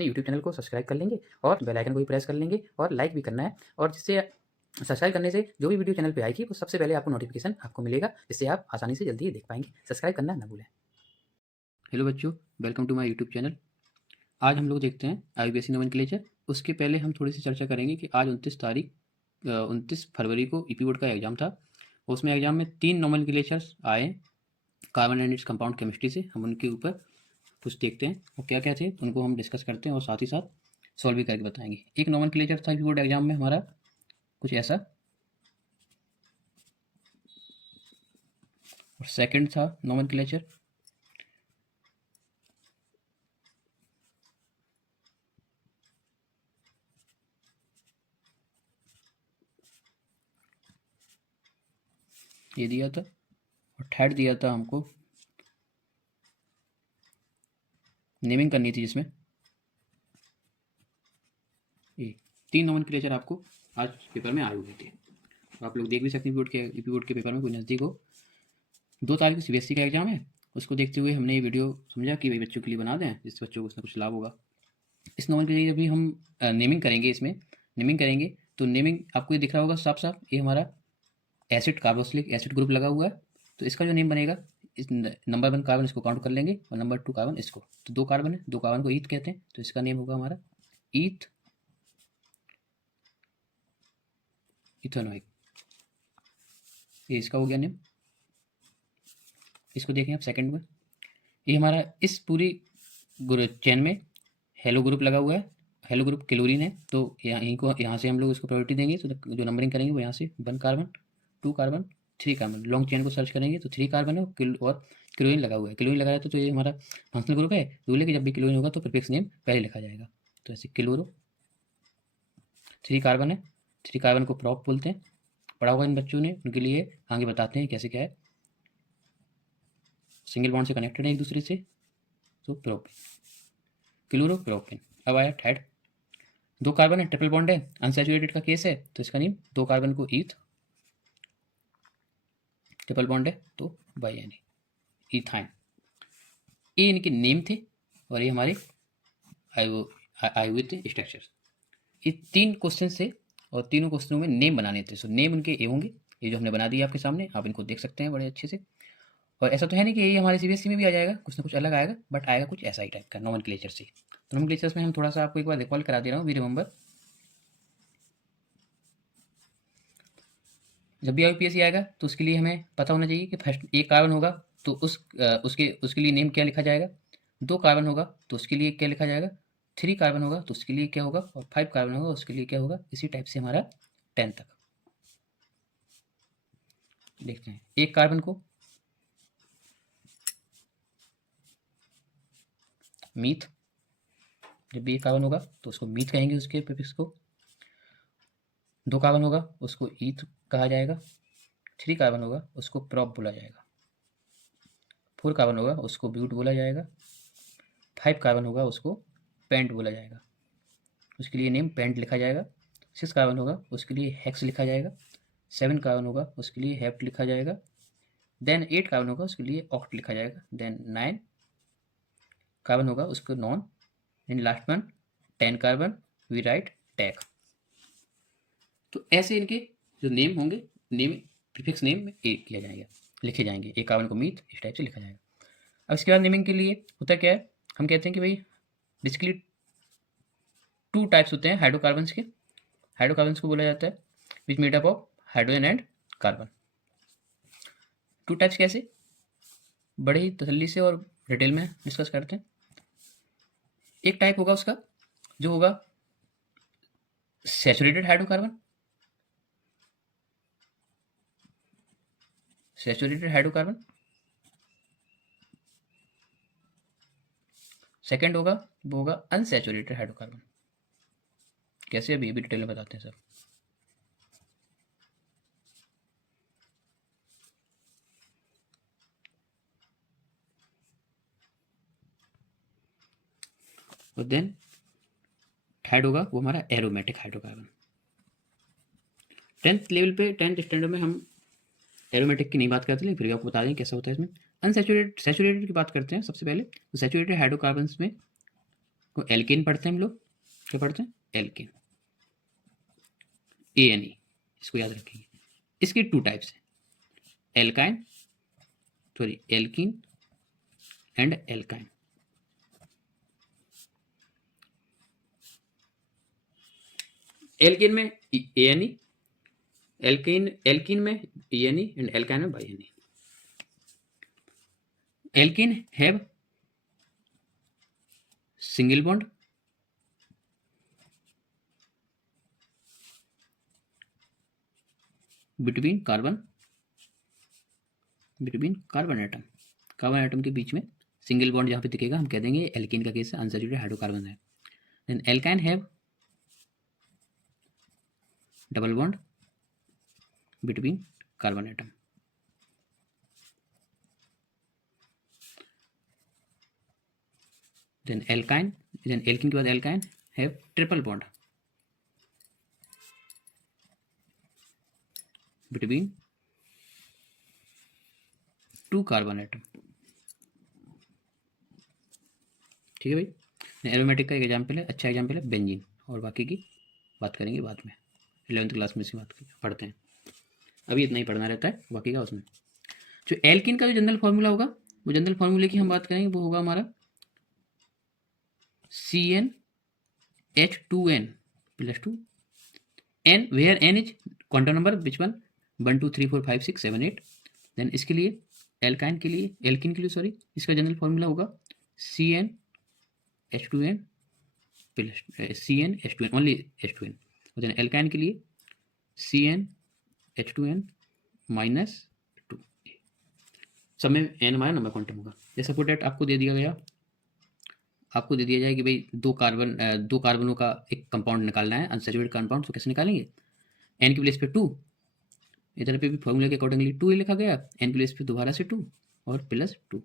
अपने YouTube channel को subscribe कर लेंगे और बेल आइकन को भी प्रेस कर लेंगे और लाइक भी करना है, और जिससे सब्सक्राइब करने से जो भी वीडियो चैनल पे आएगी वो सबसे पहले आपको नोटिफिकेशन आपको मिलेगा, जिससे आप आसानी से जल्दी ही देख पाएंगे। सब्सक्राइब करना ना भूलें। हेलो बच्चों, welcome to my YouTube channel. आज हम लोग देखते हैं आईबीएसई नोमेनक्लेचर। उसके पहले हम थोड़ी सी चर्चा करेंगे कि आज 29 फरवरी को ईपी बोर्ड का एग्जाम था। उसमें एग्जाम में 3 नोमेनक्लेचर्स आए carbon and its compound chemistry से। हम उनके ऊपर कुछ देखते हैं और क्या क्या थे उनको हम डिस्कस करते हैं और साथ ही साथ सॉल्व भी करके बताएंगे। एक नोमेनक्लेचर था ईपी बोर्ड एग्जाम में हमारा कुछ ऐसा, और सेकंड था नोमेनक्लेचर ये दिया था, और थर्ड दिया था हमको नेमिंग करनी थी, जिसमें ये 3 नोमेनक्लेचर आपको आज पेपर में आए हुए थे। तो आप लोग देख भी सकते हैं ईपी बोर्ड के पेपर में कोई नज़दीक हो। 2 तारीख को सीबीएसई का एग्जाम है। उसको देखते हुए हमने ये वीडियो समझा कि भाई बच्चों के लिए बना दें, जिससे बच्चों को उसमें कुछ लाभ होगा। इस नोमेनक्लेचर भी हम नेमिंग करेंगे। इसमें नेमिंग करेंगे तो नेमिंग आपको ये दिख रहा होगा साफ साफ, ये हमारा एसिड कार्बोक्सिलिक एसिड ग्रुप लगा हुआ है। तो इसका जो नेम बनेगा, इस नंबर 1 कार्बन इसको काउंट कर लेंगे और नंबर 2 कार्बन इसको। तो 2 कार्बन है, 2 कार्बन को ईथ कहते हैं, तो इसका नेम होगा हमारा ईथ इथेनॉइक। ये इसका हो गया नेम। इसको देखें आप सेकंड में, ये हमारा इस पूरी चेन में हेलो ग्रुप लगा हुआ है। हेलो ग्रुप क्लोरीन है, तो यहाँ से हम लोग इसको प्रायोरिटी देंगे। तो जो नंबरिंग करेंगे वो यहाँ से 1 carbon 2 carbon 3 carbon. Long chain को सर्च करेंगे तो 3 कार्बन है और क्लोरीन लगा हुआ है। क्लोरीन लगा रहता है तो ये हमारा फंक्शनल ग्रुप है। रूल है कि जब भी क्लोरीन होगा तो प्रीफिक्स नेम पहले लिखा जाएगा। तो ऐसे क्लोरो 3 कार्बन है, 3 कार्बन को प्रॉप बोलते हैं। पढ़ा होगा इन बच्चों ने, उनके लिए आगे बताते हैं कैसे क्या है। सिंगल बॉन्ड से कनेक्टेड है एक दूसरे से, तो प्रोपेन क्लोरोप्रोपेन। अब आया थर्ड, 2 कार्बन है, ट्रिपल बॉन्ड है, अनसैचुरेटेड का केस है, तो इसका नेम 2 कार्बन को ईथ, ट्रिपल बॉन्ड है तो बाई एन इथाइन। ये इनके नेम थे और ये हमारे आए हुए थे स्ट्रक्चर। ये 3 क्वेश्चन से और तीनों क्वेश्चनों में नेम बनाने थे। सो नेम उनके ये होंगे, ये जो हमने बना दिया आपके सामने, आप इनको देख सकते हैं बड़े अच्छे से। और ऐसा तो है नहीं कि ये हमारे सीबीएसई में भी आ जाएगा, कुछ ना कुछ अलग आएगा, बट आएगा कुछ ऐसा ही टाइप का नोमेनक्लेचर से। तो नोमेनक्लेचर्स में हम थोड़ा सा आपको एक बार रिकॉल करा दे रहा हूँ। वी रिमेंबर, जब भी यूपीएससी आएगा तो उसके लिए हमें पता होना चाहिए कि फर्स्ट 1 कार्बन होगा तो उसके लिए नेम क्या लिखा जाएगा। 2 कार्बन होगा तो उसके लिए क्या लिखा जाएगा। 3 कार्बन होगा तो उसके लिए क्या होगा, और 5 कार्बन होगा उसके लिए क्या होगा। इसी टाइप से हमारा 10 तक देखते हैं। 1 कार्बन को मीथ, जब भी 1 कार्बन होगा तो उसको मीथ कहेंगे उसके प्रीफिक्स को। 2 कार्बन होगा उसको ईथ कहा जाएगा। 3 कार्बन होगा उसको प्रॉप बोला जाएगा। 4 कार्बन होगा उसको ब्यूट बोला जाएगा। 5 कार्बन होगा उसको पेंट बोला जाएगा, उसके लिए नेम पेंट लिखा जाएगा। 6 कार्बन होगा उसके लिए हेक्स लिखा जाएगा। 7 कार्बन होगा उसके लिए हेप्ट लिखा जाएगा। देन 8 कार्बन होगा उसके लिए ऑक्ट लिखा जाएगा। देन 9 कार्बन होगा उसको non. Then last one 10 carbon we write dec. तो ऐसे इनके जो नेम होंगे, नेम प्रीफिक्स नेम में किया जाएगा, लिखे जाएंगे। 1 कार्बन को मीथ इस टाइप से लिखा जाएगा। अब इसके बाद नेमिंग के लिए होता क्या है, हम कहते हैं कि भाई बेसिकली 2 टाइप्स होते हैं हाइड्रोकार्बन्स के। हाइड्रोकार्बन्स को बोला जाता है which made up of hydrogen and carbon. 2 types कैसे, बड़े ही तसल्ली से और डिटेल में डिस्कस करते हैं। एक टाइप होगा उसका जो होगा saturated hydrocarbon, saturated hydrocarbon. Second होगा वो होगा अनसैचुरेटेड हाइड्रोकार्बन। कैसे, अभी भी डिटेल में बताते हैं सर। और देन थर्ड होगा वो हमारा एरोमेटिक हाइड्रोकार्बन। 10th लेवल पे 10th स्टैंडर्ड में हम एरोमेटिक की नहीं बात करते, लेकिन फिर भी आपको बता दें कैसा होता है इसमें। अनसैचुरेटेड, सैचुरेटेड की बात करते हैं सबसे पहले। तो सैचुरेटेड हाइड्रोकार्बन्स में को एल्केन पढ़ते हैं हम लोग, क्या पढ़ते हैं? एल्केन, ANE, इसको याद रखेंगे। इसके 2 टाइप्स हैं, alkyne sorry alkene and alkyne. Alkane में ANE, एल्कीन में ANE एंड एल्काइन में BiNE। Alkene have single bond between carbon atom, carbon atom के बीच में सिंगल बॉन्ड जहाँ पे दिखेगा हम कह देंगे एल्कीन का केस है, अनसैचुरेटेड हाइड्रोकार्बन है। Then alkyne have double bond between carbon atom. Then alkyne, then alkene के बाद alkyne have triple bond between 2 carbon atom. ठीक है भाई। एरोमेटिक का एक एग्जाम्पल है, अच्छा एग्जाम्पल है बेंजीन, और बाकी की बात करेंगे बाद में, 11th क्लास में इसकी बात पढ़ते हैं, अभी इतना ही पढ़ना रहता है, बाकी का उसमें। जो एल्किन का जो जनरल फार्मूला होगा, वो जनरल फार्मूले की हम बात करेंगे, वो होगा हमारा CnH2n + 2 n, where n is quantum number, which one 1 2 3 4 5 6 7 8। Then इसके लिए एल्काइन के लिए, एल्किन के लिए सॉरी, इसका जनरल फार्मूला होगा CnH2n CnH2n ओनली H2n। और देन एल्काइन के लिए CnH2n -2। सब में n हमारा नंबर क्वांटम होगा। जैसे सपोर्टेट आपको दे दिया गया, आपको दे दिया जाए कि भाई दो कार्बनों का एक कंपाउंड निकालना है, अनसैचुरेटेड कंपाउंड, तो कैसे निकालेंगे? n की प्लेस पे 2, इधर पे भी फॉर्मूले के अकॉर्डिंगली 2 ही लिखा गया, n की प्लेस पे दोबारा से 2 और +2,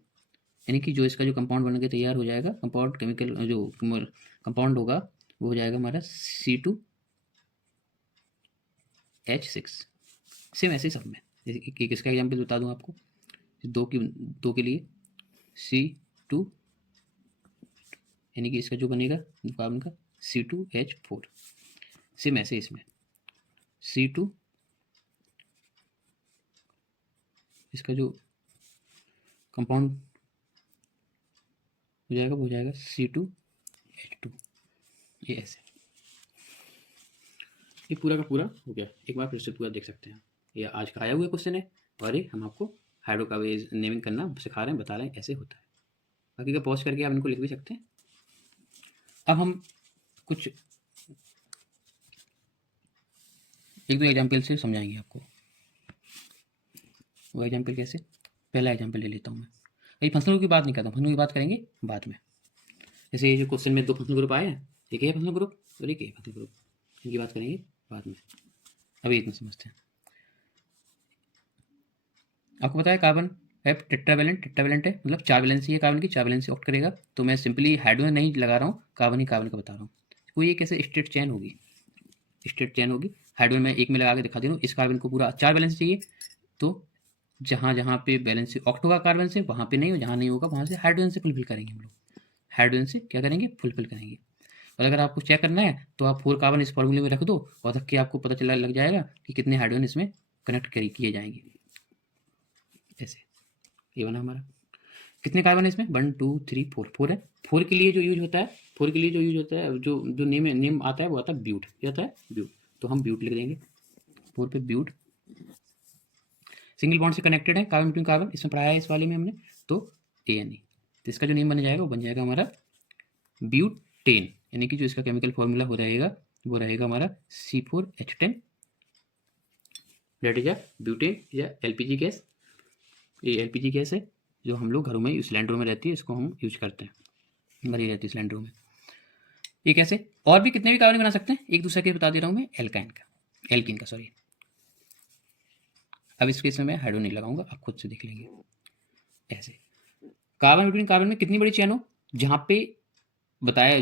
यानी कि जो इसका जो कंपाउंड बन के तैयार हो जाएगा, कंपाउंड केमिकल जो कंपाउंड होगा वो हो जाएगा हमारा C2H6। सेम ऐसे ही सब में, एक इसका एग्जाम्पल बता दूं आपको, दो के लिए C2, यानी कि इसका जो बनेगा कार्बन का C2H4। सेम ऐसे इसमें C2, इसका जो कंपाउंड हो जाएगा वो हो जाएगा C2H2। ये ऐसे, ये पूरा का पूरा हो गया। एक बार फिर से पूरा देख सकते हैं, ये आज का आया हुआ क्वेश्चन है, और ये हम आपको हाइड्रोकार्बन नेमिंग करना सिखा रहे हैं, बता रहे हैं ऐसे होता है। बाकी का पॉज करके आप इनको लिख भी सकते हैं। अब हम कुछ 1-2 एग्जाम्पल से समझाएंगे आपको। वो एग्जाम्पल कैसे? पहला एग्जाम्पल ले लेता हूँ मैं, ये फंक्शनल की बात नहीं करता, फंक्शनल की बात करेंगे बाद में। जैसे ये जो क्वेश्चन में 2 फंक्शनल ग्रुप आए हैं, एक है फंक्शनल ग्रुप और एक है फंक्शनल ग्रुप, इनकी बात करेंगे बाद में, अभी इतना समझते हैं। आपको पता है कार्बन है टेट्रावेलेंट है, मतलब 4 वैलेंसी है कार्बन की, 4 वैलेंसी ऑक्ट करेगा। तो मैं सिंपली हाइड्रोजन नहीं लगा रहा हूँ, कार्बन ही कार्बन का बता रहा हूँ। कोई एक ऐसे स्टेट चेन होगी, हाइड्रोजन में एक में लगा के दिखा दे रहा हूँ। इस कार्बन को पूरा 4 वैलेंसी चाहिए, तो जहाँ पे बैलेंस ऑक्ट होगा कार्बन से, वहाँ पे नहीं हो, जहाँ नहीं होगा वहाँ से हाइड्रोजन से फुलफिल करेंगे हम लोग, हाइड्रोजन से क्या करेंगे? फुलफिल करेंगे। और अगर आपको चेक करना है तो आप 4 कार्बन इस फॉर्मूले में रख दो, और रख के आपको पता लग जाएगा कि कितने हाइड्रोजन इसमें कनेक्ट किए जाएंगे। ऐसे ये बना हमारा। कितने कार्बन है इसमें? 1 2 3 4, 4 है। 4 के लिए जो यूज होता है, जो नेम आता है वो आता है ब्यूट, क्या आता है? ब्यूट। तो हम ब्यूट लिख देंगे, 4 पे ब्यूट। सिंगल बॉन्ड से कनेक्टेड है कार्बन बिटवीन कार्बन, इसमें पढ़ाया है इस वाले में हमने, तो ANE। तो इसका जो नेम बन जाएगा वो बन जाएगा हमारा ब्यूटेन, यानी कि जो इसका केमिकल फॉर्मूला हो रहेगा वो रहेगा हमारा C4H10, that is a butane या LPG गैस। ये LPG गैस है जो हम लोग घरों में सिलेंडरों में रहती है, इसको हम यूज करते हैं, भरी रहती है सिलेंडरों में। ये कैसे? और भी कितने भी कार्बन बना सकते हैं, एक दूसरे के बता दे रहा हूँ मैं, एल्किन का सॉरी। अब इस केस में मैं हाइड्रो नहीं लगाऊंगा, आप खुद से देख लेंगे। ऐसे कार्बन बिटवीन कार्बन में कितनी बड़ी चेन हो, जहाँ पे बताया,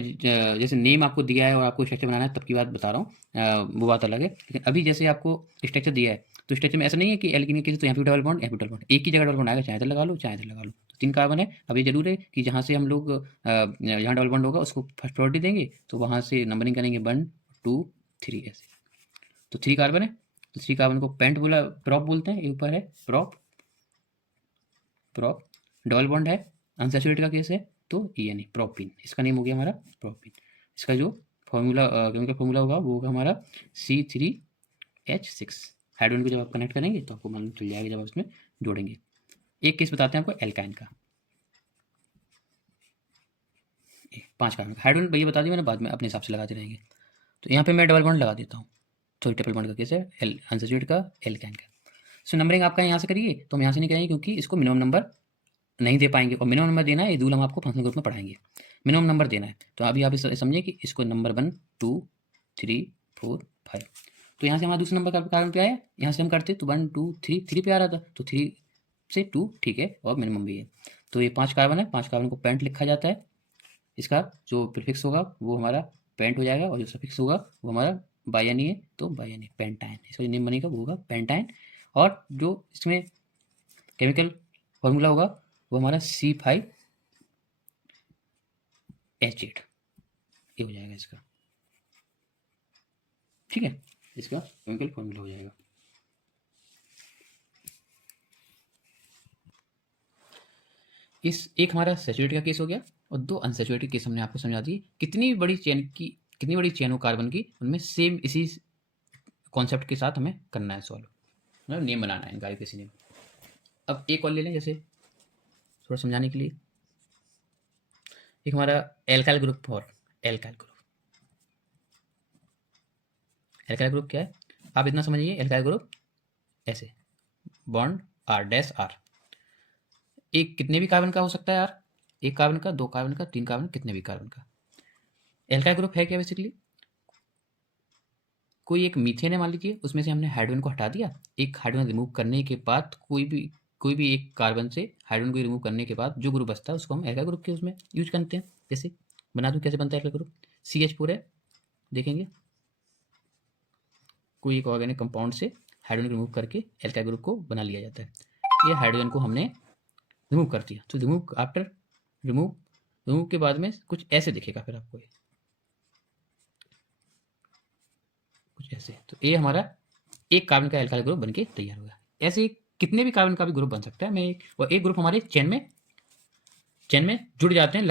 जैसे नेम आपको दिया है और आपको स्ट्रक्चर बनाना है तब की बात बता रहा हूँ, वो बात अलग है। लेकिन अभी जैसे आपको स्ट्रक्चर दिया है, तो स्ट्रक्चर में ऐसा नहीं है कि एल्किन की तो यहाँ पे डबल बॉन्ड, यहाँ पे डबल बॉन्ड, एक ही जगह डबल बॉन्ड आएगा, चाहे इधर लगा लो चाहे इधर लगा लो। तो 3 कार्बन है। अब ये ज़रूर है कि जहाँ से हम लोग जहाँ डबल बॉन्ड होगा उसको फर्स्ट प्रायोरिटी देंगे, तो वहाँ से नंबरिंग करेंगे 1 2 3 ऐसे। तो 3 कार्बन है, तो 3 कार्बन को पेंट बोला प्रॉप बोलते हैं। ये ऊपर है प्रॉप, प्रॉप डबल बॉन्ड है, अनसैचुरेटेड का केस है, तो ये नहीं प्रोपिन, इसका नेम हो गया हमारा प्रोपिन। इसका जो फॉर्मूला केमिकल फॉर्मूला होगा वो होगा हमारा C3H6। हाइड्रोजन को जब आप कनेक्ट करेंगे तो आपको मालूम चल जाएगा जब आप इसमें जोड़ेंगे। एक केस बताते हैं आपको एल्काइन का, 5 कार्बन का। हाइड्रोजन भैया बता दिया मैंने, बाद में अपने हिसाब से लगाते रहेंगे। तो यहाँ पे मैं डबल बॉन्ड लगा देता हूँ, सॉरी ट्रिपल बॉन्ड का केस है, अनसैचुरेटेड का एल्काइन का। सो नंबरिंग आपका यहाँ से करिए, तो हम यहाँ से नहीं करेंगे क्योंकि इसको मिनिमम नंबर नहीं दे पाएंगे, और मिनिमम नंबर देना है ये रूल हम आपको फंक्शनल ग्रुप में पढ़ाएंगे। मिनिमम नंबर देना है, तो अभी आप समझिए कि इसको नंबर 1 2 3 4 5, तो यहाँ से हमारा दूसरा नंबर का कार्बन पे आया, यहाँ से हम करते तो 1 2 3 3 पे आ रहा था, तो 3 से 2 ठीक है, और मिनिमम भी है। तो ये 5 कार्बन है, 5 कार्बन को पेंट लिखा जाता है। इसका जो प्रीफिक्स होगा वो हमारा पेंट हो जाएगा, और जो सफिक्स होगा वो हमारा बायनी है, तो बायनी पेंटाइन, इसका जो नेम बनेगा वो होगा पेंटाइन। और जो इसमें केमिकल फॉर्मूला होगा वो हमारा C5H8 ये हो जाएगा इसका, ठीक है, इसका केमिकल फॉर्मूला हो जाएगा। इस एक हमारा सैचुरेटेड का केस हो गया, और 2 अनसैचुरेटेड केस हमने आपको समझा दिए। कितनी बड़ी चेन हो कार्बन की, उनमें सेम इसी कॉन्सेप्ट के साथ हमें करना है सॉल्व, मतलब नेम बनाना है इनका किसी नेम। अब एक और ले लें जैसे थोड़ा समझाने के लिए, एक हमारा alkyl group for alkyl group. Alkyl group क्या है, आप इतना समझिए, एल्काइल ग्रुप ऐसे बॉन्ड आर डैश आर, एक कितने भी कार्बन का हो सकता है यार, 1 कार्बन का, 2 कार्बन का, 3 कार्बन, कितने भी कार्बन का। एल्काइल ग्रुप है क्या बेसिकली, कोई एक मीथेन है मान लीजिए, उसमें से हमने हाइड्रोजन को हटा दिया, एक हाइड्रोजन रिमूव करने के बाद कोई भी एक कार्बन से हाइड्रोजन को रिमूव करने के बाद जो ग्रुप बचता है उसको हम एल्काइल ग्रुप के उसमें यूज करते हैं। जैसे बना दूं कैसे बनता है एल्काइल ग्रुप, CH4 है, देखेंगे कोई एक ऑर्गेनिक कंपाउंड से हाइड्रोजन रिमूव करके एल्काइल ग्रुप को बना लिया जाता है। ये हाइड्रोजन को हमने रिमूव कर दिया, तो रिमूव आफ्टर रिमूव के बाद में कुछ ऐसे दिखेगा फिर आपको ये, कुछ ऐसे। तो ये हमारा एक कार्बन का एल्काइल ग्रुप बनके तैयार होगा। ऐसे कितने भी कार्बन का भी ग्रुप बन सकता है, मैं और एक ग्रुप हमारे चेन में जुड़ जाते हैं,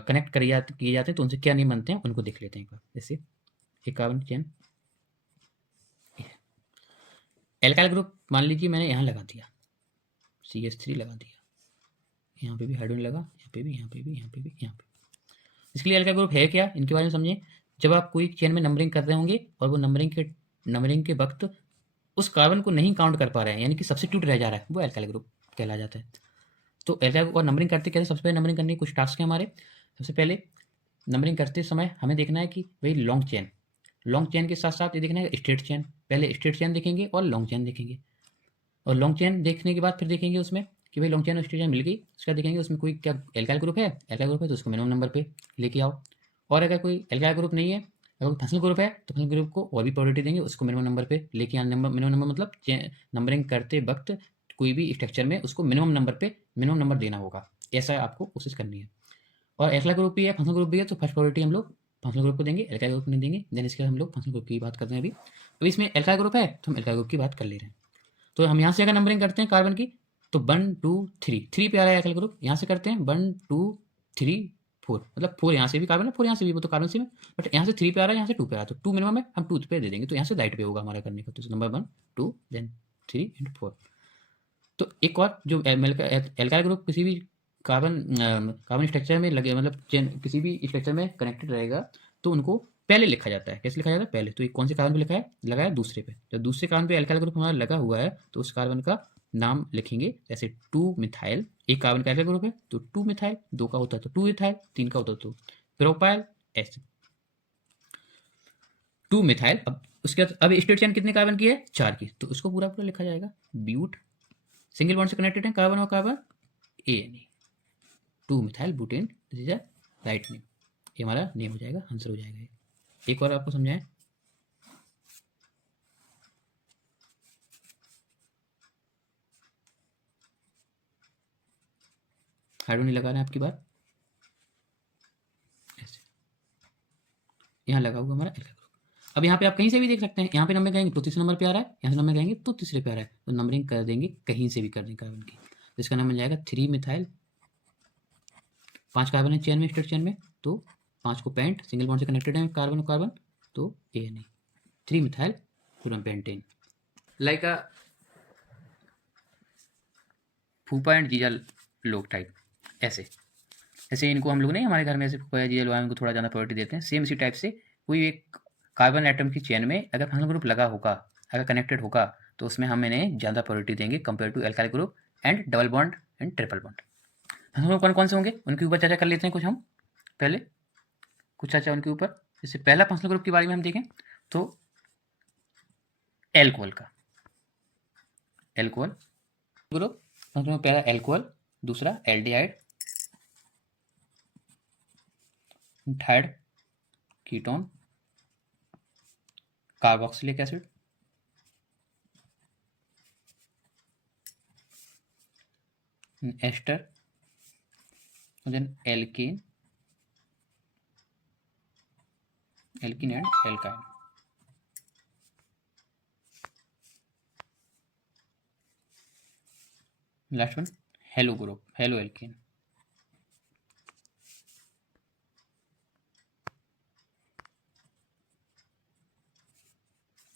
कनेक्ट किए जाते हैं, तो उनसे क्या नहीं बनते हैं उनको देख लेते हैं एक बार। जैसे एक कार्बन चेन, एल्काइल ग्रुप मान लीजिए मैंने यहाँ लगा दिया, CH3 लगा दिया, यहाँ पे भी हाइड्रोजन लगा, यहाँ पे भी, यहाँ पे भी, यहाँ पे भी, यहाँ पे। इसके लिए एल्काइल ग्रुप है क्या, इनके बारे में समझें। जब आप कोई चेन में नंबरिंग कर रहे होंगे और वो नंबरिंग के वक्त उस कार्बन को नहीं काउंट कर पा रहे हैं, यानी कि सब्स्टिट्यूट रह जा रहा है, वो एल्काइल ग्रुप कहला जाता है। तो एल्काइल और नंबरिंग करते कैसे, सबसे पहले नंबरिंग करने के कुछ टास्क हैं हमारे। सबसे पहले नंबरिंग करते समय हमें देखना है कि भाई लॉन्ग चेन के साथ साथ ये देखना है स्ट्रेट चेन, पहले स्ट्रेट चेन देखेंगे और लॉन्ग चेन देखेंगे, और लॉन्ग चेन देखने के बाद फिर देखेंगे उसमें कि भाई लॉन्ग चेन और स्ट्रेट चेन मिल गई, उसका देखेंगे उसमें कोई क्या एल्काइल ग्रुप है तो उसको मिनिमम नंबर पे लेके आओ। और अगर कोई एल्काइल ग्रुप नहीं है, अगर फंक्शनल ग्रुप है तो फंक्शनल ग्रुप को और भी प्रायोरिटी देंगे, उसको मिनिमम नंबर पे लेके आना। मिनिमम नंबर मतलब नंबरिंग करते वक्त कोई भी स्ट्रक्चर में उसको मिनिमम नंबर देना होगा, ऐसा आपको कोशिश करनी है। और एल्काइल ग्रुप भी है, फंक्शनल ग्रुप भी है, तो फर्स्ट प्रायोरिटी हम लोग फंक्शनल ग्रुप को देंगे, एल्काइल ग्रुप नहीं देंगे। देन इसके बाद हम लोग फंक्शनल ग्रुप की बात करते हैं अभी। अभी इसमें एल्काइल ग्रुप है तो हम एल्काइल ग्रुप की बात कर ले रहे हैं। तो हम यहाँ से अगर नंबरिंग करते हैं कार्बन की, तो 1 2 3 पे आ रहा है एल्काइल ग्रुप, यहाँ से करते हैं 1 2 3 4, मतलब 4 यहाँ से भी कार्बन है, 4 यहाँ से भी, वो तो कार्बन से में, बट यहाँ से 3 पे आ रहा है, यहाँ से 2 पे आ रहा है, तो 2 मिनिमम है, हम 2 पे दे देंगे, तो यहाँ से राइट पे होगा हमारा करने का। तो नंबर 1 2 देन 3 एंड 4। तो एक और जो एल्काइल ग्रुप किसी भी कार्बन स्ट्रक्चर में लगे, मतलब किसी भी स्ट्रक्चर में कनेक्टेड रहेगा, तो उनको पहले लिखा जाता है। कैसे लिखा जाता है, पहले। तो ये कौन से कार्बन पे लिखा है, लगा है दूसरे पे। जब दूसरे कार्बन पे एल्काइल ग्रुप हमारा लगा हुआ है तो उस कार्बन का नाम लिखेंगे, जैसे 2 मिथाइल। एक कार्बन का एल्काइल ग्रुप है तो 2 मिथाइल, 2 का होता है तो 2 इथाइल, 3 का होता है तो प्रोपाइल, ऐसे 2 मिथाइल। अब उसके बाद अब स्ट्रेट चेन कितने कार्बन की है, 4 की, तो उसको पूरा पूरा लिखा जाएगा ब्यूट, सिंगल बॉन्ड से कनेक्टेड है कार्बन और carbon, ANE 2 methyl butane, this is a write name. ये हमारा नेम हो जाएगा, आंसर हो जाएगा। एक और आपको समझाएं, हाइड्रो नहीं लगाना है आपकी बार, ऐसे यहाँ लगा हुआ हमारा एल्काइल ग्रुप। अब यहाँ पे आप कहीं से भी देख सकते हैं, यहाँ पे नंबर कहेंगे तो तीसरे नंबर पे आ रहा है, यहाँ से नंबर कहेंगे तो तीसरे पे आ रहा है, तो नंबरिंग कर देंगे, कहीं से भी कर देंगे कार्बन की, तो इसका नाम बन जाएगा 3 मिथाइल। 5 कार्बन है चेन में, स्टेट चेन में, तो 5 को पेंट, सिंगल बॉन्ड से कनेक्टेड है कार्बन और कार्बन, तो ANA 3 मिथाइल पेंटेन। लाइक अ फूफा एंड जीजा लोग टाइप, ऐसे इनको हम लोग नहीं हमारे घर में ऐसे फूफा या जीजा लोग इनको थोड़ा ज़्यादा प्रायोरिटी देते हैं। सेम इसी टाइप से कोई एक कार्बन एटम की चेन में अगर फंक्शनल ग्रुप लगा होगा, अगर कनेक्टेड होगा, तो उसमें हम इन्हें ज़्यादा प्रायोरिटी देंगे compare to alkyl group and double bond and triple bond. Functional group कौन कौन से होंगे उनके ऊपर चर्चा कर लेते हैं कुछ हम पहले, कुछ चर्चा उनके ऊपर। जैसे पहला फंक्शनल ग्रुप के बारे में हम देखें तो एल्कोहल का, एल्कोहल ग्रुप फंक्शनल पहला एल्कोहल, दूसरा aldehyde, third ketone, carboxylic acid, ester, then alkene and alkyne. Last one halo group, halo alkene.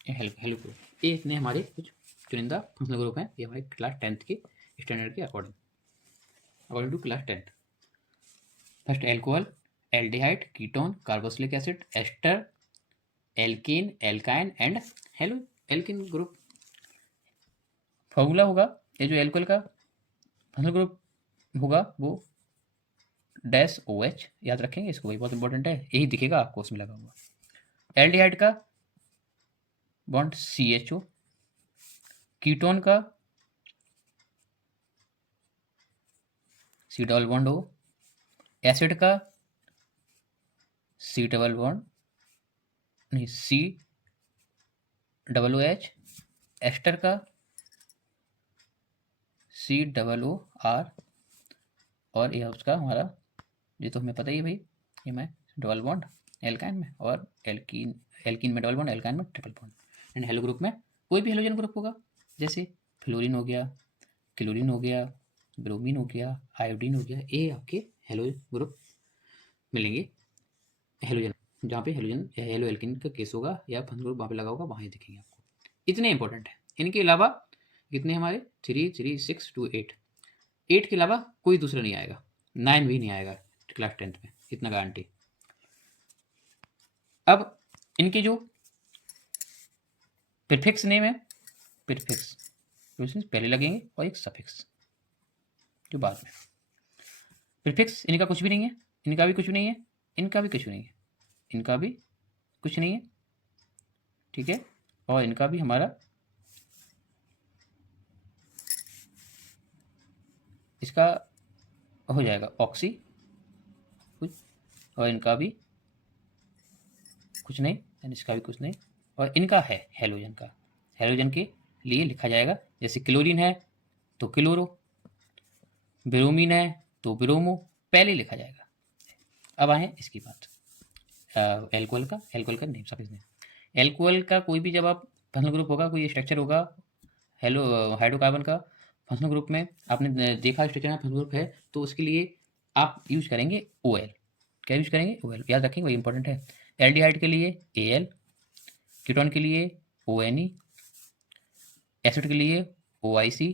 Halo group, ये इतने हमारे कुछ चुनिंदा फंक्शनल ग्रुप हैं, ये हमारे क्लास 10th के स्टैंडर्ड के according to class 10th। First alcohol, aldehyde, ketone, carboxylic acid, ester, alkene, alkyne and halo alkene group. Formula होगा, ये जो एल्कोहल का फंक्शनल ग्रुप होगा वो डैश OH, याद रखेंगे इसको, वही बहुत इंपॉर्टेंट है, यही दिखेगा आपको उसमें लगा हुआ। एल्डिहाइड का बॉन्ड CHO, कीटोन का C double bond O, acid का C डबल बॉन्ड नहीं C डबल OH, एस्टर का C डबल OR, और यह उसका हमारा, ये तो हमें पता ही है भाई, ये मैं डबल बॉन्ड एल्काइन में, और एल्कीन में डबल बॉन्ड, एल्काइन में triple bond. And hello group में कोई भी हेलोजन ग्रुप होगा, जैसे फ्लोरीन हो गया, क्लोरीन हो गया, ब्रोमीन हो गया, आयोडीन हो गया, ये आपके हेलो ग्रुप मिलेंगे। हेलोजन जहाँ पे हेलोजन या हेलो एल्कीन का केस होगा या फंक्शनल ग्रुप वहाँ पे लगा होगा, वहाँ ही दिखेंगे आपको। इतने इंपॉर्टेंट है। इनके अलावा कितने हमारे 3, 3, 6 2 8, 8 के अलावा कोई दूसरा नहीं आएगा, 9 भी नहीं आएगा क्लास 10th में, इतना गारंटी। अब इनके जो प्रीफिक्स नेम है, प्रीफिक्स पहले लगेंगे और एक सफिक्स जो बाद में। प्रीफिक्स इनका कुछ भी नहीं है, इनका भी कुछ नहीं है, इनका भी कुछ नहीं है, इनका भी कुछ नहीं है, ठीक है, और इनका भी हमारा इसका हो जाएगा ऑक्सी कुछ, और इनका भी कुछ नहीं, इसका भी कुछ नहीं, और इनका है हेलोजन का, हेलोजन के लिए लिखा जाएगा, जैसे क्लोरीन है तो क्लोरो, ब्रोमीन है तो ब्रोमो, पहले लिखा जाएगा। अब आए इसकी बात एल्कोहल का नेम, सफिक्स नेम। एल्कोहल का कोई भी जब आप फंक्शनल ग्रुप होगा, कोई स्ट्रक्चर होगा हेलो हाइड्रोकार्बन का फंक्शनल ग्रुप में, आपने देखा स्ट्रक्चर में फंक्शनल ग्रुप है, तो उसके लिए आप यूज करेंगे OL। क्या यूज करेंगे? OL, याद रखेंगे, वही इंपॉर्टेंट है। एल्डिहाइड के लिए AL, कीटोन के लिए ONE, एसिड के लिए OIC,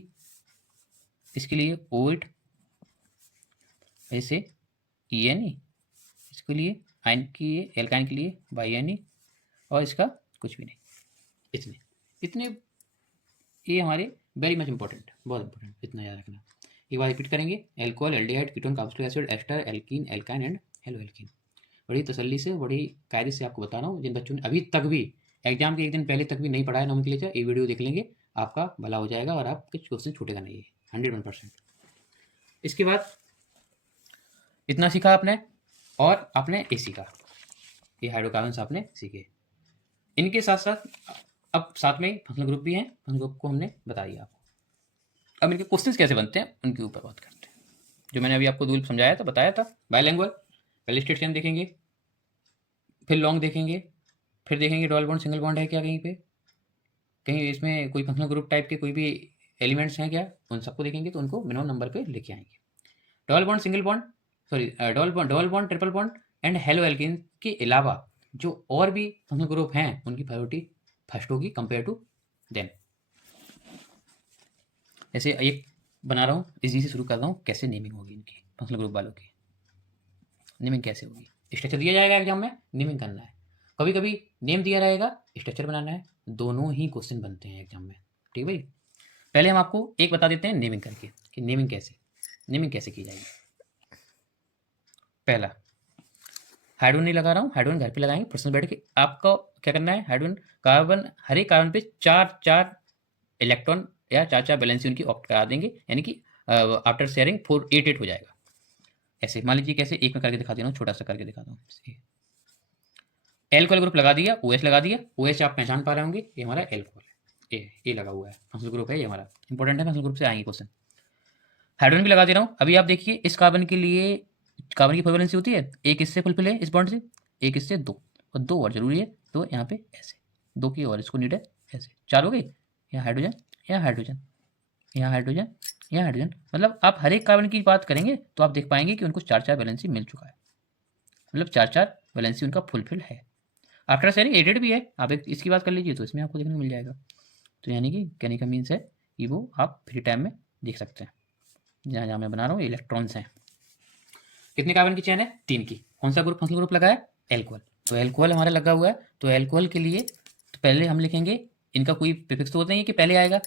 इसके लिए OIT, ऐसे ENE, इसके लिए आयन के लिए, एल्काइन के लिए BINE, और इसका कुछ भी नहीं। इतने ये हमारे वेरी मच इंपॉर्टेंट, बहुत इंपॉर्टेंट, इतना याद रखना। एक बार रिपीट करेंगे, alcohol, aldehyde, ketone, carboxylic acid, ester, alkene, alkyne and halo alkene. बड़ी तसल्ली से, बड़ी कायदे से आपको बता रहा हूँ, जिन बच्चों ने अभी तक भी एग्जाम के एक दिन पहले तक भी नहीं पढ़ा है नोमेनक्लेचर, ये वीडियो देख लेंगे, आपका भला हो जाएगा और आप कुछ क्वेश्चन छूटेगा नहीं है 101%। इसके बाद इतना सीखा आपने, और आपने ये सीखा, ये हाइड्रोकार्बन्स आपने सीखे। इनके साथ साथ अब साथ में फंक्शनल ग्रुप भी हैं, फंक्शनल ग्रुप को हमने बताया आपको। अब इनके क्वेश्चंस कैसे बनते हैं उनके ऊपर बात करते हैं। जो मैंने अभी आपको रूल समझाया था, बताया था। बायलैंग्वेज पहले स्ट्रेट चेन देखेंगे, फिर लॉन्ग देखेंगे, फिर देखेंगे डबल बॉन्ड सिंगल बॉन्ड है क्या, कहीं पे कहीं इसमें कोई फंक्शनल ग्रुप टाइप के कोई भी एलिमेंट्स हैं क्या, उन सबको देखेंगे तो उनको मिनिमम नंबर पे लेके आएंगे। Double bond single bond, sorry double bond triple bond and halo alkane के अलावा जो और भी फंक्शनल ग्रुप हैं उनकी प्रायोरिटी फर्स्ट होगी कंपेयर टू देम। ऐसे एक बना रहा हूँ, इजी से शुरू कर रहा हूँ, कैसे नेमिंग होगी इनकी फंक्शनल ग्रुप वालों की। नेमिंग कैसे होगी, स्ट्रक्चर दिया जाएगा एग्जाम में, नेमिंग करना है। कभी कभी नेम दिया रहेगा, स्ट्रक्चर बनाना है, दोनों ही क्वेश्चन बनते हैं एग्जाम में। ठीक भाई, पहले हम आपको एक बता देते हैं नेमिंग करके कि नेमिंग कैसे की जाएगी। पहला, हाइड्रोजन नहीं लगा रहा हूँ, हाइड्रोजन घर पे लगाएंगे पर्सनल बैठ के। आपको क्या करना है, हाइड्रोजन कार्बन, हर एक कार्बन पे 4 इलेक्ट्रॉन या 4 वैलेंसी उनकी ऑप्ट करा देंगे, यानी कि आफ्टर शेयरिंग 4 8 हो जाएगा। ऐसे मान लीजिए, कैसे एक में करके दिखा दे रहा हूँ, छोटा सा करके दिखाता हूँ। एल्कोहल ग्रुप लगा दिया, OH लगा दिया, OH आप पहचान पा रहे होंगे, ये हमारा एल्कोहल है, ये लगा हुआ है, फंक्शनल ग्रुप है ये हमारा, इंपॉर्टेंट है, फंक्शनल ग्रुप से आएंगे क्वेश्चन। हाइड्रोजन भी लगा दे रहा हूँ। अभी आप देखिए, इस कार्बन के लिए कार्बन की वैलेंसी होती है, एक इससे फुलफिल है इस बॉन्ड से, एक इससे 2, और 2 और जरूरी है, तो यहाँ पे ऐसे 2 की और इसको नीड है, ऐसे 4 हो गई। यहाँ हाइड्रोजन, यहाँ हाइड्रोजन, यहाँ हाइड्रोजन, यहाँ हाइड्रोजन, मतलब आप हर एक कार्बन की बात करेंगे तो आप देख पाएंगे कि उनको 4 वैलेंसी मिल चुका है, मतलब 4 वैलेंसी उनका फुलफिल है। आफ्टर शेयरिंग 8 भी है, आप एक इसकी बात कर लीजिए तो इसमें आपको देखने को मिल जाएगा। तो यानी कि कहने का मीन्स है कि वो आप फ्री टाइम में देख सकते हैं। जहाँ जहाँ मैं बना रहा हूँ इलेक्ट्रॉन्स हैं। कितने कार्बन की चेन है, 3 की। कौन सा ग्रुप, फंक्शनल ग्रुप लगा है, एल्कोहल। तो एल्कोहल हमारा लगा हुआ है, तो एल्कोहल के लिए तो पहले हम लिखेंगे, इनका कोई प्रीफिक्स तो होता नहीं है कि पहले आएगा,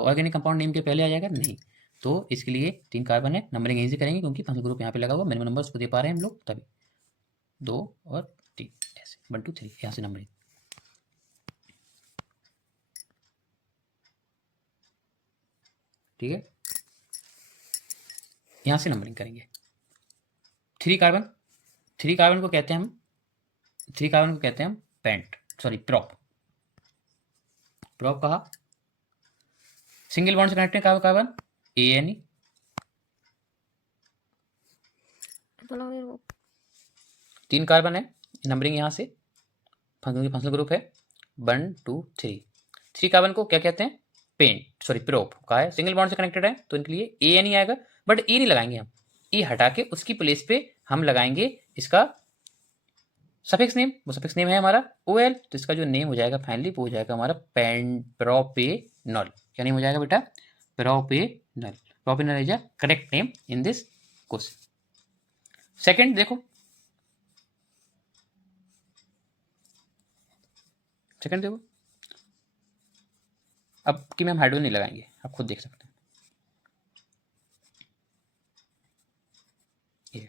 ऑर्गेनिक कंपाउंड नेम के पहले आ जाएगा, नहीं। तो इसके लिए 3 कार्बन है, नंबरिंग यहीं से करेंगे क्योंकि फंक्शनल ग्रुप यहाँ पे लगा हुआ, मिनिमम नंबर उसको दे पा रहे हैं हम लोग, तभी 2 और 3 ऐसे 1 2 3 यहाँ से नंबरिंग। ठीक है, यहाँ से नंबरिंग करेंगे। 3 कार्बन को कहते हैं हम, 3 कार्बन को कहते हैं हम पेंट, सॉरी प्रॉप कहा। सिंगल बॉन्ड से कनेक्टेड कार्बन ANE, 3 कार्बन है, नंबरिंग यहाँ से, फंक्शनल ग्रुप है 1 2 3। 3 कार्बन को क्या कहते हैं, पेंट, सॉरी प्रोप कहा है, सिंगल बॉन्ड से कनेक्टेड है तो इनके लिए ANE आएगा, बट E नहीं लगाएंगे हम, E हटा के उसकी प्लेस पे हम लगाएंगे इसका सफिक्स नेम, वो सफिक्स नेम है हमारा OL, तो इसका जो नेम हो जाएगा फाइनली वो हो जाएगा हमारा प्रोपेनॉल। क्या नेम हो जाएगा बेटा, propanol. Propanol is a correct name in this question. Second देखो, अब कि मैम हाइड्रोजन नहीं लगाएंगे, आप खुद देख सकते हैं, ये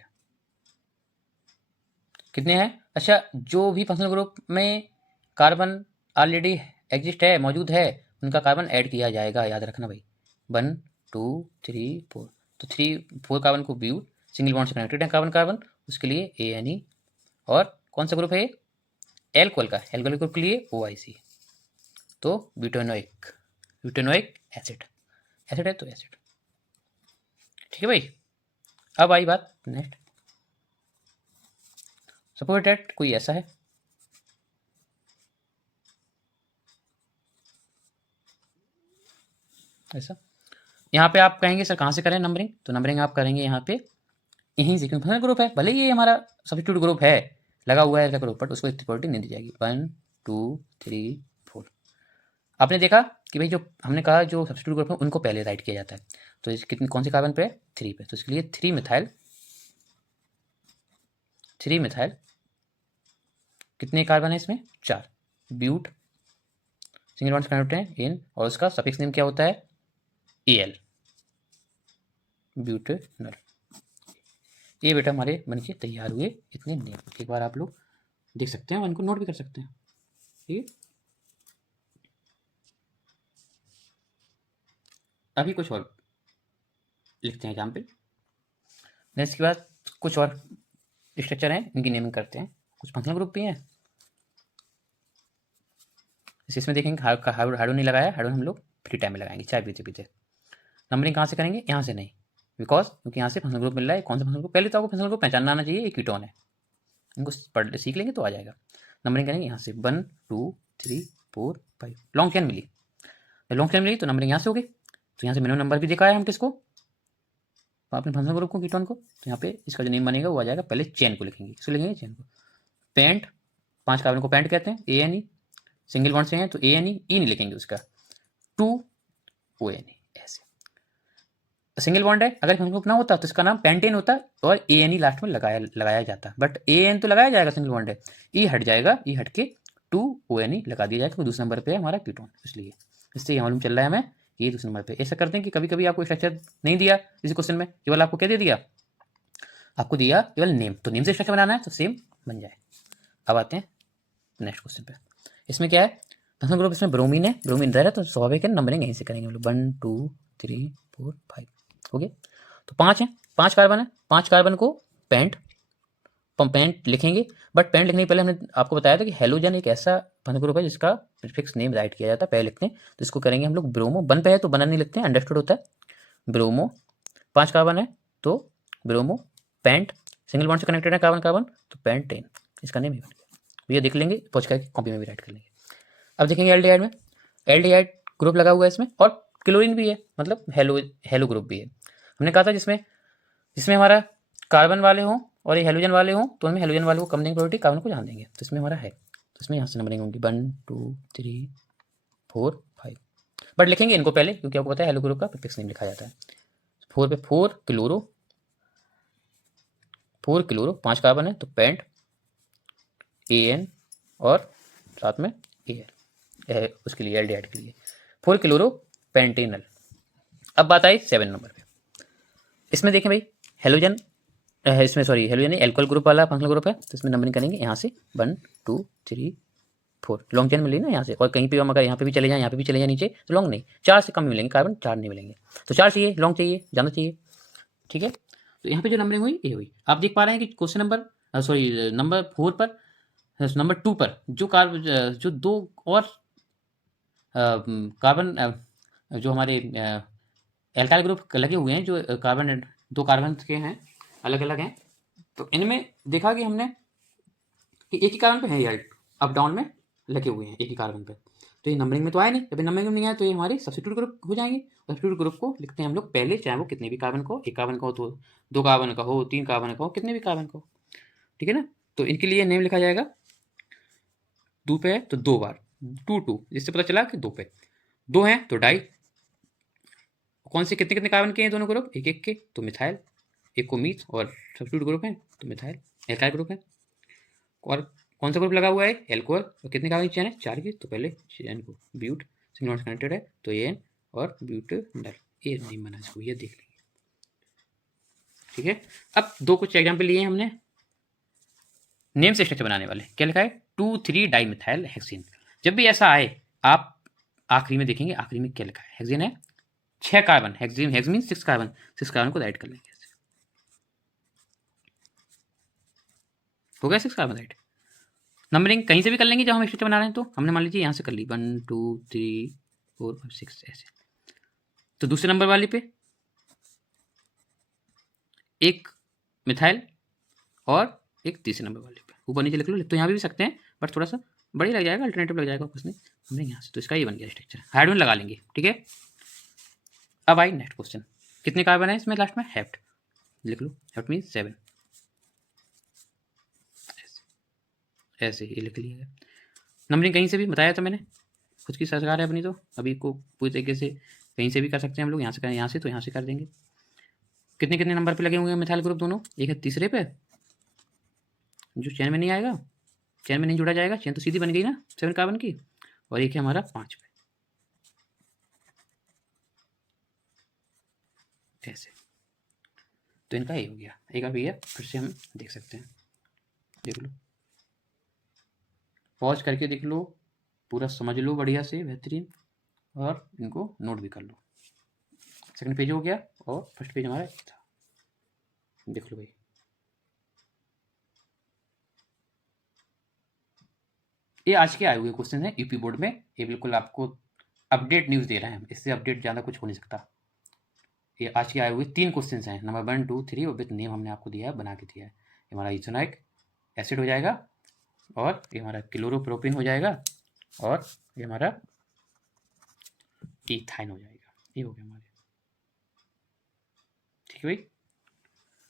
कितने हैं। अच्छा, जो भी फंक्शनल ग्रुप में कार्बन ऑलरेडी एग्जिस्ट है, मौजूद है, उनका कार्बन ऐड किया जाएगा, याद रखना भाई। 1 2 3 4, तो 4 कार्बन को ब्यूट, सिंगल बॉन्ड से कनेक्टेड है कार्बन, उसके लिए ANE। और कौन सा ग्रुप है, एल्कोहल का, एल्कोहल ग्रुप के लिए OIC, तो ब्यूटेनोइक एसिड है तो एसिड। ठीक है भाई, अब आई बात नेक्स्ट, सपोज दैट कोई ऐसा है, ऐसा, यहाँ पे आप कहेंगे सर कहाँ से करें नंबरिंग, तो नंबरिंग आप करेंगे यहाँ पे यहीं से, क्योंकि फंक्शनल ग्रुप है, भले ये हमारा सब्स्टिट्यूट ग्रुप है, लगा हुआ है ग्रुप, बट उसको इतनी प्रायोरिटी नहीं दी जाएगी। 1 2 3 4। आपने देखा कि भाई जो हमने कहा जो सब्स्टिट्यूट ग्रुप है उनको पहले राइट किया जाता है, तो इस कितने कौन से कार्बन पे है, 3 पे, तो इसके लिए 3 मिथाइल, कितने कार्बन है इसमें, 4, ब्यूट, सिंगल बॉन्ड कनेक्ट है इन, और उसका सफिक्स नेम क्या होता है, AL, ब्यूटेनॉल। ये बेटा हमारे बन के तैयार हुए इतने नेम, एक बार आप लोग देख सकते हैं, इनको नोट भी कर सकते हैं। ठीक है, अभी कुछ और लिखते हैं एग्जाम्पल, नेक्स्ट के बाद कुछ और स्ट्रक्चर हैं, इनकी नेमिंग करते हैं, कुछ फंक्शनल ग्रुप भी हैं। इसमें देखेंगे हाइड्रो नहीं लगाया, हाइड्रो हम लोग फ्री टाइम में लगाएंगे चाय पीते पीते। नंबरिंग कहाँ से करेंगे, यहाँ से नहीं, बिकॉज क्योंकि यहाँ से फंक्शनल ग्रुप मिल रहा है। कौन सा फंक्शनल ग्रुप? पहले तो आपको फंक्शनल ग्रुप पहचानना आना चाहिए, ये कीटोन है। इनको पढ़ सीख लेंगे तो आ जाएगा। नंबरिंग करेंगे यहाँ से 1 2 3 4 5, लॉन्ग चेन मिली। लॉन्ग चेन मिली तो नंबरिंग यहाँ से हो गई। तो यहाँ से मिनिमम नंबर भी देखा है हम किसको, अपने फंक्शनल ग्रुप को, कीटोन को। तो यहाँ पे इसका जो नेम बनेगा वो आ जाएगा, पहले चेन को लिखेंगे। इसको लिखेंगे चेन को। पेंट, 5 कार्बन को पेंट कहते हैं, ANE। सिंगल बॉन्ड से हैं तो ANE, ई नहीं लिखेंगे उसका, 2 ONE ऐसे। सिंगल बॉन्ड है, अगर फंक्शनल ग्रुप ना होता तो इसका नाम पेंटेन होता और ANE लास्ट में लगाया जाता, बट AN तो लगाया जाएगा, सिंगल बॉन्ड है, ई हट जाएगा, ई हट के 2 ONE लगा दिया जाएगा। तो दूसरे नंबर पे है हमारा कीटोन, इसलिए इससे ये मालूम चल रहा है हमें ये दूसरे नंबर पे। ऐसा करते हैं कि कभी कभी आपको स्ट्रक्चर नहीं दिया इसी क्वेश्चन में, केवल आपको क्या दे दिया, आपको दिया केवल नेम, तो नेम से स्ट्रक्चर बनाना है तो सेम बन जाए। अब आते हैं नेक्स्ट क्वेश्चन पे। इसमें क्या है, फंक्शनल ग्रुप इसमें ब्रोमीन है, ब्रोमीन इधर है तो स्वाभाविक है नंबरिंग यहीं से करेंगे हम लोग। 1 2 3 4 5 हो गया। तो 5 है, 5 कार्बन है, 5 कार्बन को पेंट लिखेंगे। बट पेंट लिखने के पहले हमने आपको बताया था कि हेलोजन एक ऐसा फंक्शनल ग्रुप है जिसका प्रीफिक्स नेम राइट किया जाता है, पहले लिखते हैं। तो इसको करेंगे हम लोग ब्रोमो। 1 पे है तो बना नहीं लिखते हैं, अंडरस्टूड होता है। ब्रोमो, 5 कार्बन है तो ब्रोमो पेंट, सिंगल बॉन्ड से कनेक्टेड है कार्बन कार्बन तो पेंटेन, इसका नेम ही बन गया। ये देख लेंगे, पहुंच करके कॉपी में भी राइट कर लेंगे। अब देखेंगे एल्डिहाइड में, एल्डिहाइड ग्रुप लगा हुआ है इसमें और क्लोरीन भी है, मतलब हेलो ग्रुप भी है। हमने कहा था जिसमें हमारा कार्बन वाले हों और ये हेलोजन वाले हों तो हमें हेलोजन वाले को कम देंगे प्रायोरिटी, कार्बन को ध्यान देंगे। तो इसमें हमारा है, तो इसमें यहाँ से नंबरिंग होंगी 1 2 3 4 5, बट लिखेंगे इनको पहले क्योंकि आपको पता है हेलो ग्रुप का प्रीफिक्स नेम लिखा जाता है। 4 पे 4 क्लोरो, 5 कार्बन है तो पेंट, AN और साथ में AL, उसके लिए एल्डिहाइड के लिए 4 क्लोरो पेंटेनल। अब बात आई 7 नंबर पे। इसमें देखें भाई हेलोजन, इसमें सॉरी हेलोजन नहीं, एल्कोहल ग्रुप वाला फंक्शनल ग्रुप है। तो इसमें नंबरिंग करेंगे यहाँ से 1 2 3 4, लॉन्ग चेन मिली ना यहाँ से। और कहीं पे हम अगर यहाँ पे भी चले जाएं, यहाँ पे भी चले जाएं नीचे तो लॉन्ग नहीं, 4 से कम मिलेंगे कार्बन, 4 नहीं मिलेंगे। तो 4 चाहिए, लॉन्ग चाहिए, जाना चाहिए, ठीक है। तो यहाँ पे जो नंबरिंग हुई ये हुई। आप देख पा रहे हैं कि क्वेश्चन नंबर 4 पर, नंबर 2 पर जो 2 और कार्बन जो हमारे एल्काइल ग्रुप लगे हुए हैं, जो कार्बन 2 कार्बन के हैं, अलग अलग हैं, तो इनमें देखा कि हमने कि एक ही कार्बन पे है ये अप डाउन में लगे हुए हैं एक ही कार्बन पे। तो ये नंबरिंग में तो आए नहीं, जब नंबरिंग में नहीं आए तो ये हमारे सब्स्टिट्यूट ग्रुप हो जाएंगे। सब्स्टिट्यूट ग्रुप को लिखते हैं हम लोग पहले, चाहे वो कितने भी कार्बन का हो, एक कार्बन का हो तो 2 कार्बन का हो, 3 कार्बन का हो, कितने भी कार्बन का हो, ठीक है ना। तो इनके लिए नेम लिखा जाएगा, 2 पे है तो 2 बार 2 2, जिससे पता चला कि 2 पे 2 हैं तो डाई। कौन से कितने कितने कार्बन के हैं दोनों ग्रुप, एक एक के, तो मिथाइल, एक को मीथ, और सब्स्टिट्यूट ग्रुप है तो मिथाइल एल्काइल ग्रुप है। और कौन सा ग्रुप लगा हुआ है, एल्कोहल, और कितने कार्बन की चेन है, 4 की, तो पहले चेन को ब्यूट, सिंगल बॉन्ड कनेक्टेड है तो AN और ब्यूटेनॉल, ये नहीं बना इसको, ये देख लेंगे, ठीक है। अब 2 कुछ एग्जाम्पल लिए हमने नेम से स्ट्रक्चर बनाने वाले। क्या लिखा है, 2,3 डाइमिथाइल हेक्सेन। जब भी ऐसा आए आप आखिरी में देखेंगे, आखिरी में क्या लिखा है, हेक्सेन है 6 carbon, hexane mean 6 carbon, 6 carbon को राइट कर लेंगे, हो गया 6 कार्बन राइट। नंबरिंग कहीं से भी कर लेंगे जब हम स्ट्रक्चर बना रहे हैं, तो हमने मान लीजिए यहाँ से कर ली 1 2 3 4 5 6 ऐसे। तो दूसरे नंबर वाले पे एक मिथाइल और एक तीसरे नंबर वाले पे, ऊपर नीचे लिख लो, तो यहाँ भी सकते हैं बट थोड़ा सा बड़ी लग जाएगा, अल्टरनेटिव लग जाएगा कुछ नहीं, हमने यहाँ से, तो इसका ये बन गया स्ट्रक्चर, हाइड्रोजन लगा लेंगे, ठीक है। अब आई नेक्स्ट क्वेश्चन, कितने कार्बन है इसमें लास्ट में, हेप्ट लिख लो, हेप्ट मीन 7, ऐसे ही लिख लिया। नंबरिंग कहीं से भी बताया था मैंने, खुद की सरकार है अपनी, तो अभी को पूरी तरीके से कहीं से भी कर सकते हैं हम लोग, यहाँ से करें, यहाँ से तो यहाँ से कर देंगे। कितने कितने नंबर पे लगे हुए हैं मिथाइल ग्रुप दोनों, एक है तीसरे पे जो चेन में नहीं आएगा, चेन में नहीं जुड़ा जाएगा, चेन तो सीधी बन गई ना 7 कार्बन की, और एक है हमारा 5 पे, ऐसे। तो इनका ये हो गया। एक बार भैया फिर से हम देख सकते हैं, देख लो, पॉज करके देख लो, पूरा समझ लो बढ़िया से, बेहतरीन, और इनको नोट भी कर लो। सेकंड पेज हो गया और फर्स्ट पेज हमारा था, देख लो भाई। ये आज के आए हुए क्वेश्चन है यूपी बोर्ड में, ये बिल्कुल आपको अपडेट न्यूज़ दे रहे हैं हम, इससे अपडेट ज़्यादा कुछ हो नहीं सकता। ये आज के आए हुए 3 क्वेश्चन हैं, नंबर 1, 2, 3 और विथ नेम हमने आपको दिया है, बना के दिया है। ये हमारा इथेनॉइक एसिड हो जाएगा और ये हमारा क्लोरोप्रोपेन हो जाएगा और ये हमारा इथाइन हो जाएगा। ये हो गया हमारे। ठीक है भाई।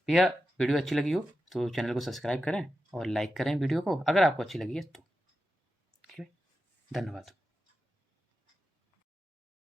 भैया वीडियो अच्छी लगी हो तो चैनल को सब्सक्राइब करें और लाइक करें वीडियो को, अगर आपको अच्छी लगी है तो। ठीक है, धन्यवाद।